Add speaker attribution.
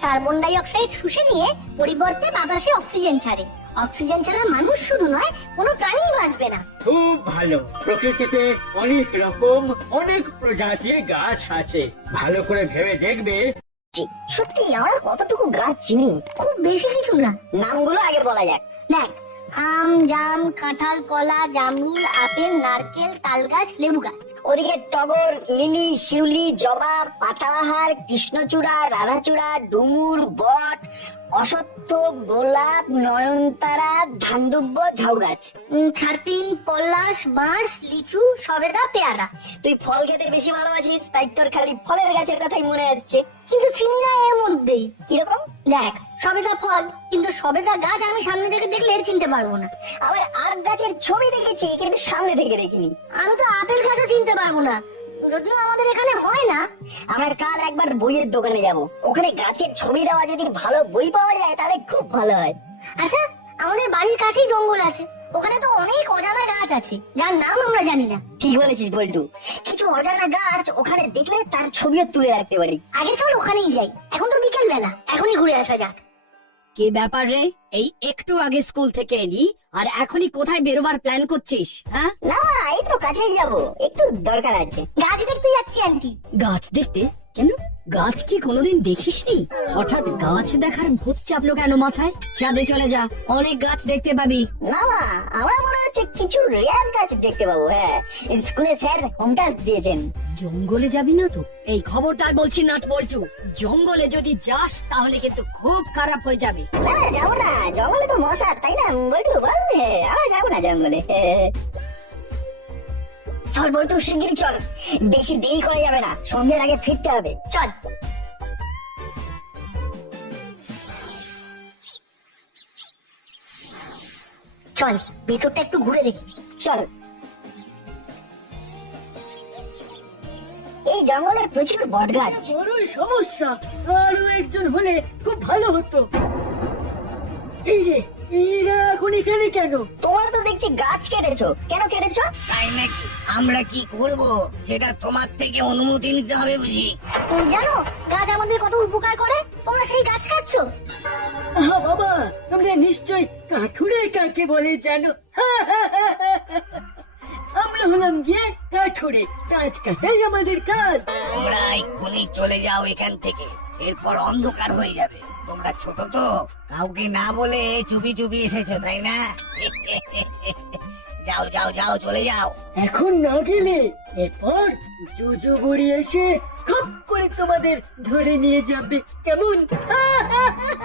Speaker 1: Carbon die oxide শুষে নিয়ে পরিবর্তে বাতাসে অক্সিজেন ছাড়ে। অক্সিজেন ছাড়া মানুষ শুধু নয়, কোনো প্রাণীই বাঁচবে না।
Speaker 2: খুব ভালো। প্রকৃতিতে অনেক রকম অনেক প্রজাতির গাছ আছে, ভালো করে ভেবে দেখবে।
Speaker 3: সত্যি আমরা কতটুকু গাছ চিনি?
Speaker 1: খুব বেশি কিছু না।
Speaker 3: নামগুলো আগে বলা যাক।
Speaker 1: দেখ, আম, জাম, কাঁঠাল, কলা, জামরুল, আপেল, নারকেল, তাল গাছ, লেবু গাছ।
Speaker 3: ওদিকে টগর, লিলি, শিউলি, জবা, পাতাবাহার, কৃষ্ণচূড়া, রাধাচূড়া, ডুমুর, বট, অশ্বত্থ, গোলাপ, নয়নতারা, ধানদুব্য, ঝাউ গাছ।
Speaker 1: ছাতিন, পলাশ, বাঁশ, লিচু, সবেদা, পেয়ারা।
Speaker 3: তুই ফল খেতে বেশি ভালোবাসিস, তাই তোর খালি ফলের গাছের কথাই মনে আসছে।
Speaker 1: কিন্তু চিনি না এর মধ্যেই।
Speaker 3: কিরকম?
Speaker 1: দেখ, সবেদা ফল, কিন্তু সবেদা গাছ আমি সামনে থেকে দেখলে এর চিনতে পারবো না।
Speaker 3: আবার আখ গাছের ছবি দেখেছি, কিন্তু সামনে থেকে দেখিনি।
Speaker 1: আমি তো আপেল গাছও চিনতে পারবো না, যদিও আমাদের এখানে হয় না।
Speaker 3: আমরা কাল একবার বইয়ের দোকানে যাব, ওখানে গাছের ছবি দেওয়া যদি ভালো বই পাওয়া যায় তাহলে খুব ভালো হয়।
Speaker 1: আচ্ছা, আমাদের বাড়ির কাছেই জঙ্গল আছে, ওখানে তো অনেক অজানা গাছ আছে যার নাম আমরা জানি না।
Speaker 3: ঠিক বলেছিস বল্টু, কিছু অজানা গাছ ওখানে দেখলে তার ছবিও তুলে রাখতে পারি।
Speaker 1: আগে চল ওখানেই যাই, এখন তো বিকেল বেলা, এখনই ঘুরে আসা যাক।
Speaker 4: কি ব্যাপার রে, এই একটু আগে স্কুল থেকে এলি আর এখনই কোথায় বেরোবার প্ল্যান করছিস? হ্যাঁ,
Speaker 3: না এই তো কাছেই যাব, একটু দরকার আছে।
Speaker 1: গাছ দেখতে যাচ্ছি আন্টি।
Speaker 4: গাছ দেখতে? কেন, গাছ কি কোনোদিন দেখিসনি? হঠাৎ গাছ দেখার ভূত চাপলো কেন মাথায়? ছাদে চলে যা, অনেক গাছ দেখতে পাবি।
Speaker 3: না আমরা মনে হচ্ছে কিছু রেয়ার গাছ দেখতে পাবো। হ্যাঁ, স্কুলে স্যার হোম টাস্ক দিয়েছেন।
Speaker 4: জঙ্গলে যাবি না তো? এই খবরদার বলছি নাট বলছু, জঙ্গলে যদি যাস তাহলে কিন্তু খুব খারাপ হয়ে যাবে।
Speaker 3: না যাবো না, জঙ্গলে তো মশা, তাই না বল্টু বল? আমরা যাবো না জঙ্গলে। চল বল্টু, শিগগিরই চল, বেশি দেরি করা যাবে না, সন্ধ্যের আগে ফিরতে হবে।
Speaker 1: চল। চল ভেতরটা একটু ঘুরে দেখি।
Speaker 3: চল। এই জঙ্গলের প্রচুর বট গাছ।
Speaker 5: বড়ই সমস্যা, আরো একজন হলে খুব ভালো হতো। এই রে, এরা এখন এখানে কেন?
Speaker 3: তোমরা তো দেখছি গাছ কেটেছো, কেন কেটেছো?
Speaker 6: তাই নাকি? আমরা কি করব সেটা তোমার থেকে অনুমতি নিতে হবে বুঝি?
Speaker 1: জানো গাছ আমাদের কত উপকার করে, তোমরা সেই গাছ কাটছো।
Speaker 5: বাবা, তোমরা নিশ্চয় কাঠুরে কাকে বলে জানো? আমরা হলাম গিয়ে কাঠুরে, গাছ কাটাই আমাদের কাজ।
Speaker 6: তোমরা এক্ষুনি চলে যাও এখান থেকে, এরপর অন্ধকার হয়ে যাবে। তোমরা ছোট তো, কাউকে না বলে চুপি চুপি এসেছো তাই না? যাও যাও যাও, চলে যাও।
Speaker 5: এখন না গেলে এরপর জুজু বুড়ি এসে খপ করে তোমাদের ধরে নিয়ে যাবে, কেমন?